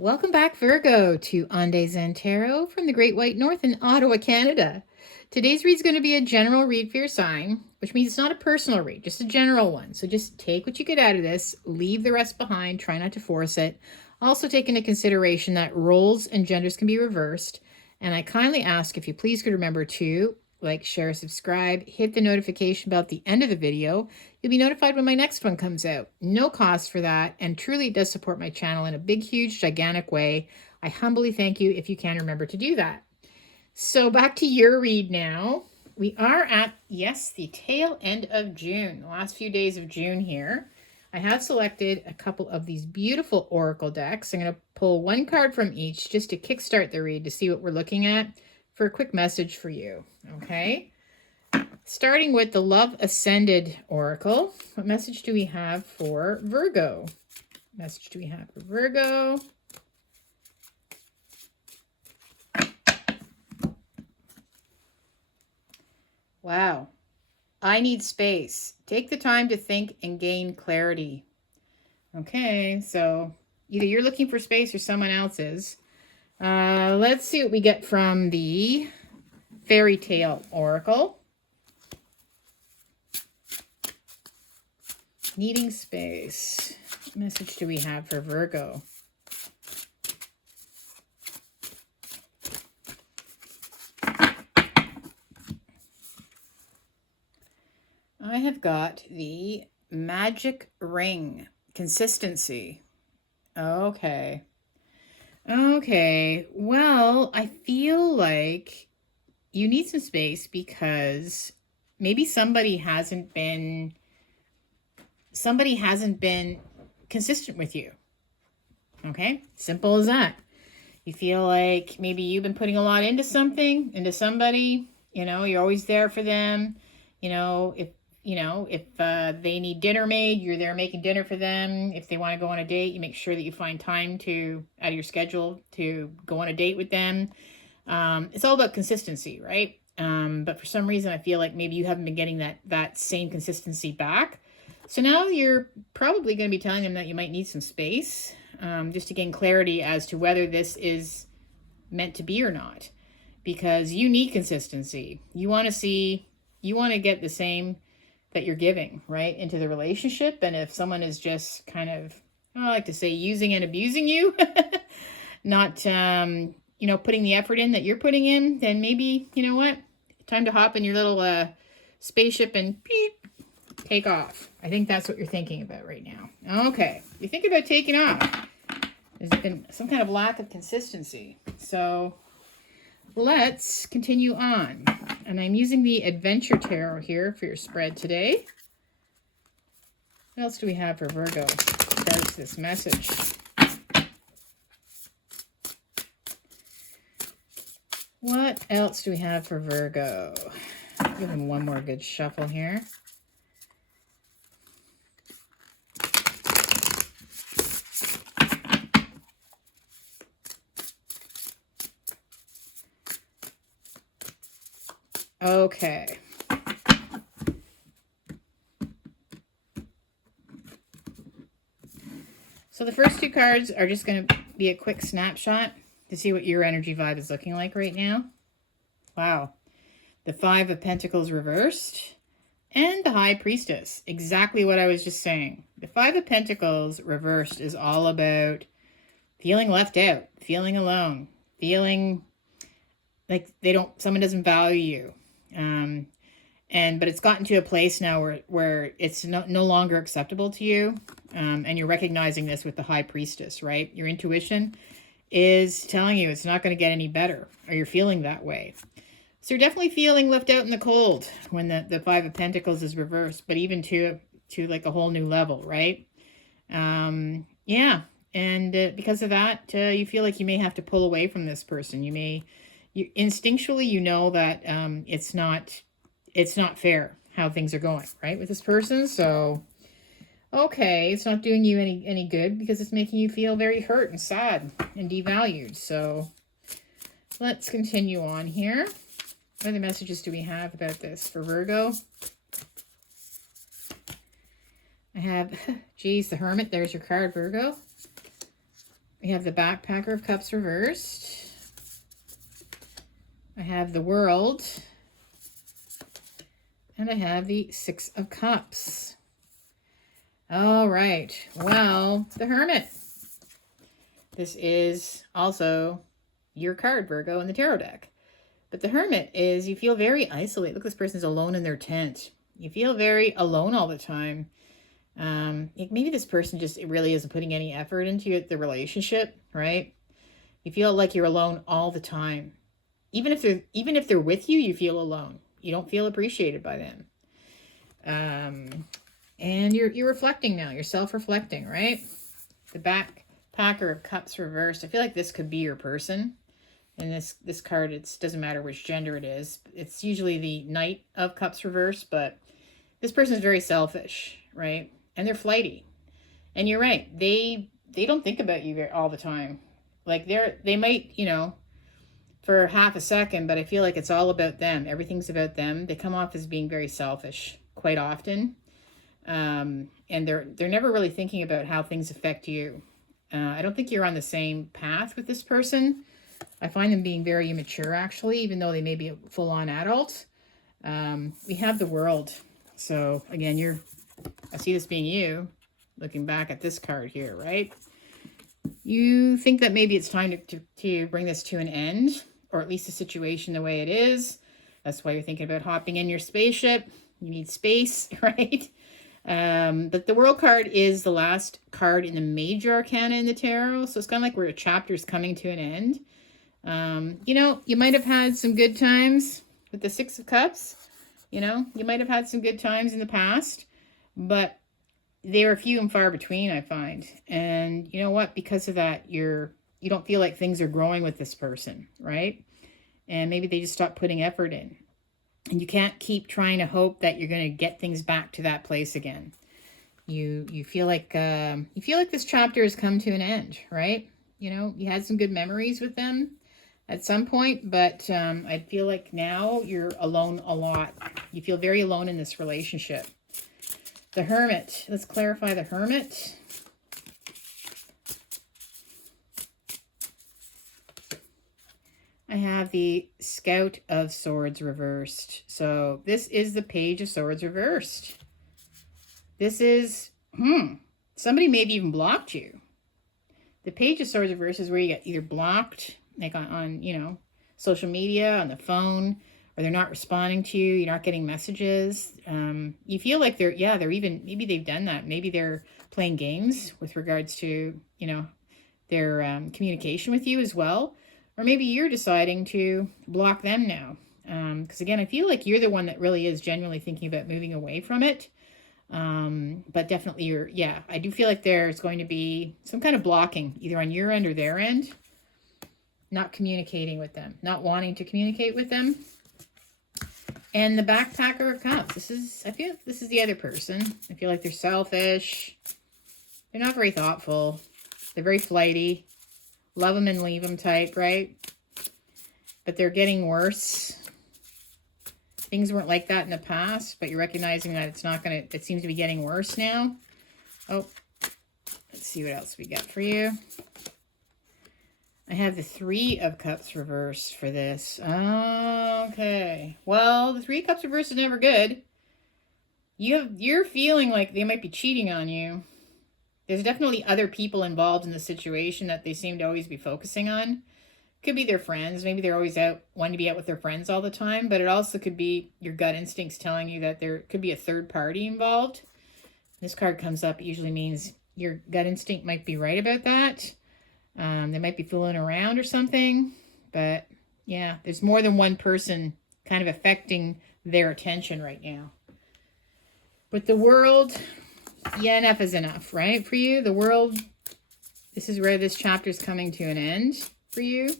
Welcome back, Virgo, to Ondays and Tarot from the Great White North in Ottawa, Canada. Today's read is going to be a general read for your sign, which means it's not a personal read, just a general one. So just take what you get out of this, leave the rest behind, try not to force it. Also take into consideration that roles and genders can be reversed. And I kindly ask if you please could remember to like, share, subscribe, hit the notification bell at the end of the video. You'll be notified when my next one comes out. No cost for that, and truly it does support my channel in a big, huge, gigantic way. I humbly thank you if you can remember to do that. So back to your read now. We are at, yes, the tail end of June, the last few days of June here. I have selected a couple of these beautiful oracle decks. I'm going to pull one card from each just to kickstart the read to see what we're looking at for a quick message for you, okay? Starting with the Love Ascended Oracle, what message do we have for Virgo? Message do we have for Virgo? Wow. I need space. Take the time to think and gain clarity. Okay, so either you're looking for space or someone else is. Let's see what we get from the Fairy Tale Oracle. Needing space. What message do we have for Virgo? I have got the Magic Ring. Consistency. Okay. Okay, well, I feel like you need some space because maybe somebody hasn't been consistent with you. Okay, simple as that. You feel like maybe you've been putting a lot into somebody, you're always there for them. If they need dinner made, you're there making dinner for them. If they want to go on a date, you make sure that you find time out of your schedule to go on a date with them. It's all about consistency, right? But for some reason, I feel like maybe you haven't been getting that same consistency back. So now you're probably going to be telling them that you might need some space, just to gain clarity as to whether this is meant to be or not. Because you need consistency. You want to get the same that you're giving, right, into the relationship. And if someone is just kind of, I like to say, using and abusing you, not, putting the effort in that you're putting in, then maybe, you know what, time to hop in your little spaceship and beep, take off. I think that's what you're thinking about right now. Okay, you think about taking off. There's been some kind of lack of consistency. So let's continue on. And I'm using the Adventure Tarot here for your spread today. What else do we have for Virgo? Starts this message. What else do we have for Virgo? Give him one more good shuffle here. Okay. So the first two cards are just going to be a quick snapshot to see what your energy vibe is looking like right now. Wow. The Five of Pentacles reversed and the High Priestess. Exactly what I was just saying. The Five of Pentacles reversed is all about feeling left out, feeling alone, feeling like someone doesn't value you. But it's gotten to a place now where it's no longer acceptable to you. And you're recognizing this with the High Priestess, right? Your intuition is telling you it's not going to get any better, or you're feeling that way. So you're definitely feeling left out in the cold when the Five of Pentacles is reversed, but even to like a whole new level, right? Yeah. And because of that, you feel like you may have to pull away from this person. You instinctually, that it's not fair how things are going, right, with this person. So, okay, it's not doing you any good because it's making you feel very hurt and sad and devalued. So let's continue on here. What other messages do we have about this for Virgo? I have, geez, the Hermit. There's your card, Virgo. We We have the Backpacker of Cups reversed. I have the World. And I have the Six of Cups. All right. Well, the Hermit. This is also your card, Virgo, in the tarot deck. But the Hermit is, you feel very isolated. Look, this person's alone in their tent. You feel very alone all the time. Maybe this person just really isn't putting any effort into the relationship, right? You feel like you're alone all the time. Even if they're with you, you feel alone. You don't feel appreciated by them. And you're reflecting now. You're self-reflecting, right? The Backpacker of Cups reversed. I feel like this could be your person. And this card, it doesn't matter which gender it is. It's usually the Knight of Cups reversed, but this person is very selfish, right? And they're flighty. And you're right. They don't think about you all the time. Like they might, for half a second, but I feel like it's all about them. Everything's about them. They come off as being very selfish quite often. And they're never really thinking about how things affect you. I don't think you're on the same path with this person. I find them being very immature, actually, even though they may be a full-on adult. We have the World. So, again, I see this being you, looking back at this card here, right? You think that maybe it's time to bring this to an end, or at least the situation the way it is. That's why you're thinking about hopping in your spaceship. You need space, right? But the World card is the last card in the major arcana in the tarot. So it's kind of like where a chapter is coming to an end. You might have had some good times with the Six of Cups. You might have had some good times in the past, but they are few and far between, I find. And you know what? Because of that, you don't feel like things are growing with this person, right? And maybe they just stop putting effort in. And you can't keep trying to hope that you're going to get things back to that place again. You feel like this chapter has come to an end, right? You had some good memories with them at some point, but I feel like now you're alone a lot. You feel very alone in this relationship. The Hermit. Let's clarify the Hermit. I have the Scout of Swords reversed. So this is the Page of Swords reversed. This is, somebody maybe even blocked you. The Page of Swords reversed is where you get either blocked, like on social media, on the phone, or they're not responding to you, you're not getting messages. You feel like maybe they've done that. Maybe they're playing games with regards to, their communication with you as well. Or maybe you're deciding to block them now. Because again, I feel like you're the one that really is genuinely thinking about moving away from it. But definitely I do feel like there's going to be some kind of blocking, either on your end or their end. Not communicating with them, not wanting to communicate with them. And the Backpacker of Cups. I feel like this is the other person. I feel like they're selfish. They're not very thoughtful. They're very flighty. Love them and leave them type, right? But they're getting worse. Things weren't like that in the past, but you're recognizing that it seems to be getting worse now. Oh, let's see what else we got for you. I have the Three of Cups reversed for this. Okay. Well, the Three of Cups reversed is never good. You're feeling like they might be cheating on you. There's definitely other people involved in the situation that they seem to always be focusing on. Could be their friends. Maybe they're always wanting to be out with their friends all the time. But it also could be your gut instincts telling you that there could be a third party involved. This card comes up. It usually means your gut instinct might be right about that. They might be fooling around or something. But yeah, there's more than one person kind of affecting their attention right now. With the World, yeah, enough is enough, right? For you, the World, this is where this chapter is coming to an end for you.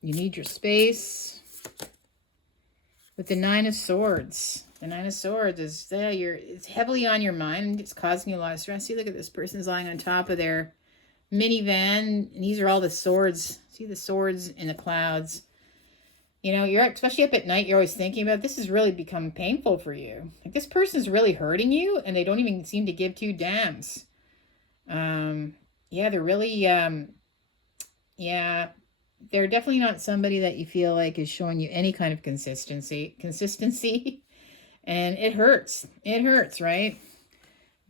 You need your space. With the Nine of Swords. The Nine of Swords is there. It's heavily on your mind. It's causing you a lot of stress. See, look at this person's lying on top of their minivan. And these are all the swords. See the swords in the clouds. You're especially up at night, you're always thinking about this has really become painful for you. Like this person's really hurting you and they don't even seem to give two damns. Yeah, they're really, yeah, they're definitely not somebody that you feel like is showing you any kind of consistency. And it hurts, right?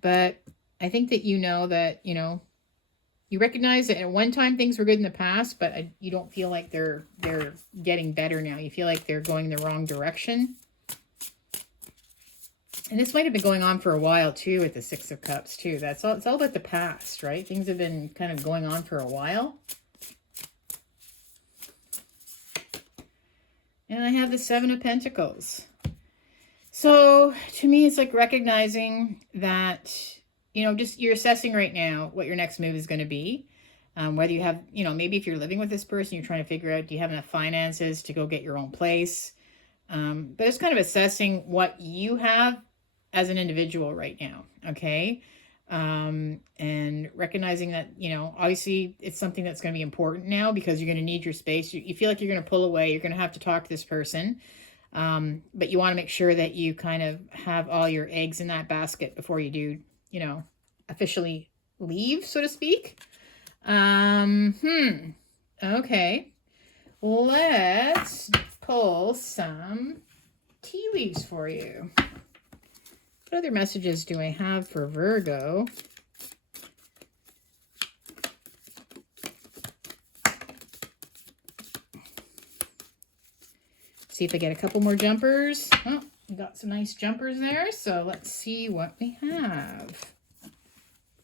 But I think that you know that, you recognize that at one time things were good in the past, but you don't feel like they're getting better now. You feel like they're going the wrong direction. And this might have been going on for a while too with the Six of Cups too. It's all about the past, right? Things have been kind of going on for a while. And I have the Seven of Pentacles. So to me, it's like recognizing that, just you're assessing right now what your next move is going to be. Whether you have, maybe if you're living with this person, you're trying to figure out, do you have enough finances to go get your own place? But it's kind of assessing what you have as an individual right now, okay? And recognizing that, obviously it's something that's going to be important now because you're going to need your space. You feel like you're going to pull away. You're going to have to talk to this person. But you want to make sure that you kind of have all your eggs in that basket before you do, officially leave, so to speak. Okay. Let's pull some tea leaves for you. What other messages do I have for Virgo? See if I get a couple more jumpers. Oh, we got some nice jumpers there. So let's see what we have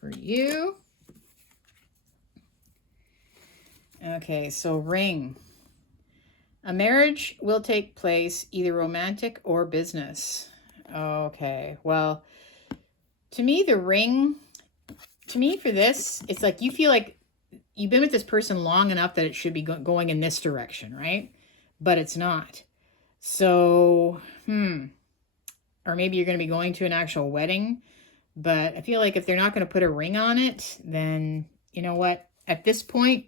for you. Okay, so ring. A marriage will take place, either romantic or business. Okay, well, to me, the ring, for this, it's like you feel like you've been with this person long enough that it should be going in this direction, right? But it's not. So, or maybe you're going to be going to an actual wedding, but I feel like if they're not going to put a ring on it, then you know what? At this point,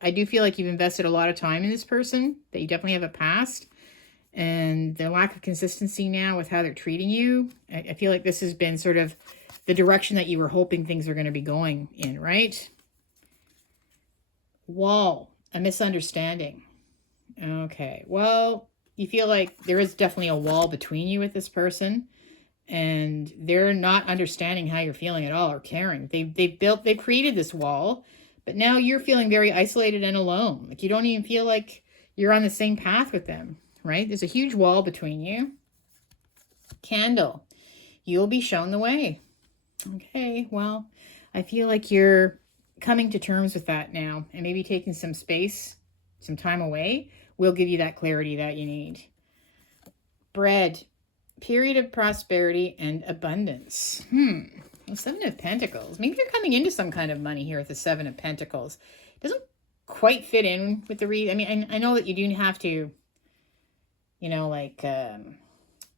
I do feel like you've invested a lot of time in this person, that you definitely have a past, and their lack of consistency now with how they're treating you. I feel like this has been sort of the direction that you were hoping things are going to be going in, right? Wall, a misunderstanding. Okay, well, you feel like there is definitely a wall between you with this person, and they're not understanding how you're feeling at all or caring. They've created this wall, but now you're feeling very isolated and alone. Like you don't even feel like you're on the same path with them, right? There's a huge wall between you. Candle, you'll be shown the way. Okay, well, I feel like you're coming to terms with that now, and maybe taking some space, some time away will give you that clarity that you need. Bread, period of prosperity and abundance. Well, Seven of Pentacles. Maybe you're coming into some kind of money here with the Seven of Pentacles. It doesn't quite fit in with the read. I mean, I know that you do have to,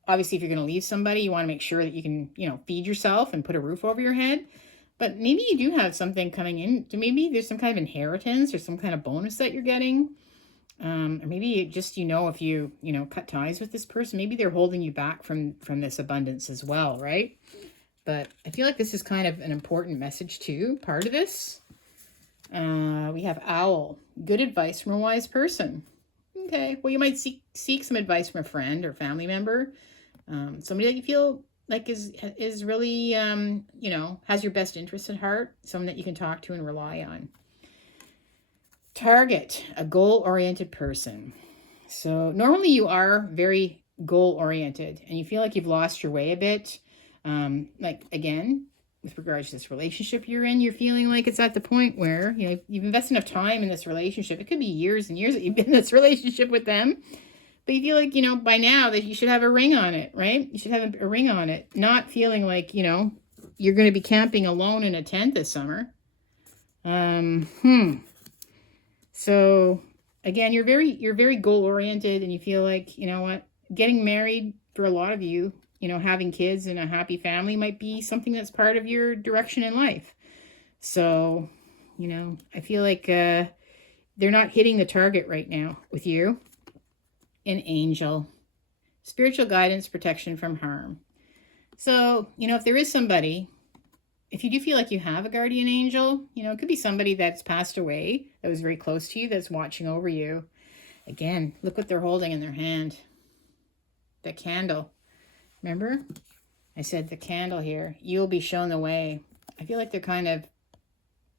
obviously if you're going to leave somebody, you want to make sure that you can, feed yourself and put a roof over your head. But maybe you do have something coming in. Maybe there's some kind of inheritance or some kind of bonus that you're getting. Or maybe just, if you, cut ties with this person, maybe they're holding you back from this abundance as well, right? But I feel like this is kind of an important message too, part of this. We have Owl, good advice from a wise person. Okay, well, you might seek some advice from a friend or family member. Somebody that you feel like is really, has your best interest at heart. Someone that you can talk to and rely on. Target, a goal-oriented person. So normally you are very goal-oriented and you feel like you've lost your way a bit. Again, with regards to this relationship you're in, you're feeling like it's at the point where, you've invested enough time in this relationship. It could be years and years that you've been in this relationship with them. But you feel like, by now that you should have a ring on it, right? You should have a ring on it. Not feeling like, you're going to be camping alone in a tent this summer. So again, you're very goal-oriented and you feel like, what, getting married for a lot of you, having kids and a happy family might be something that's part of your direction in life. So, I feel like they're not hitting the target right now with you. An angel, spiritual guidance, protection from harm. So, if there is somebody if you do feel like you have a guardian angel, you know, it could be somebody that's passed away that was very close to you that's watching over you. Again, look what they're holding in their hand. The candle. Remember? I said the candle here. You'll be shown the way. I feel like they're kind of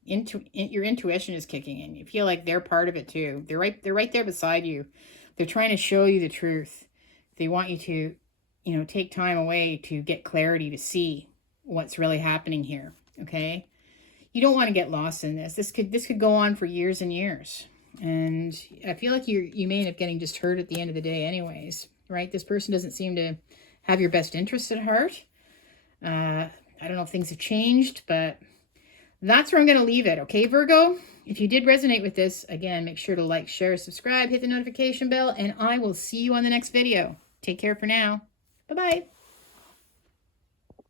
your intuition is kicking in. You feel like they're part of it too. They're right there beside you. They're trying to show you the truth. They want you to, you know, take time away to get clarity, to see what's really happening here. Okay? You don't want to get lost in this. This could go on for years and years. And I feel like you may end up getting just hurt at the end of the day anyways, right? This person doesn't seem to have your best interest at heart. I don't know if things have changed, but that's where I'm going to leave it. Okay, Virgo? If you did resonate with this, again, make sure to like, share, subscribe, hit the notification bell, and I will see you on the next video. Take care for now. Bye-bye.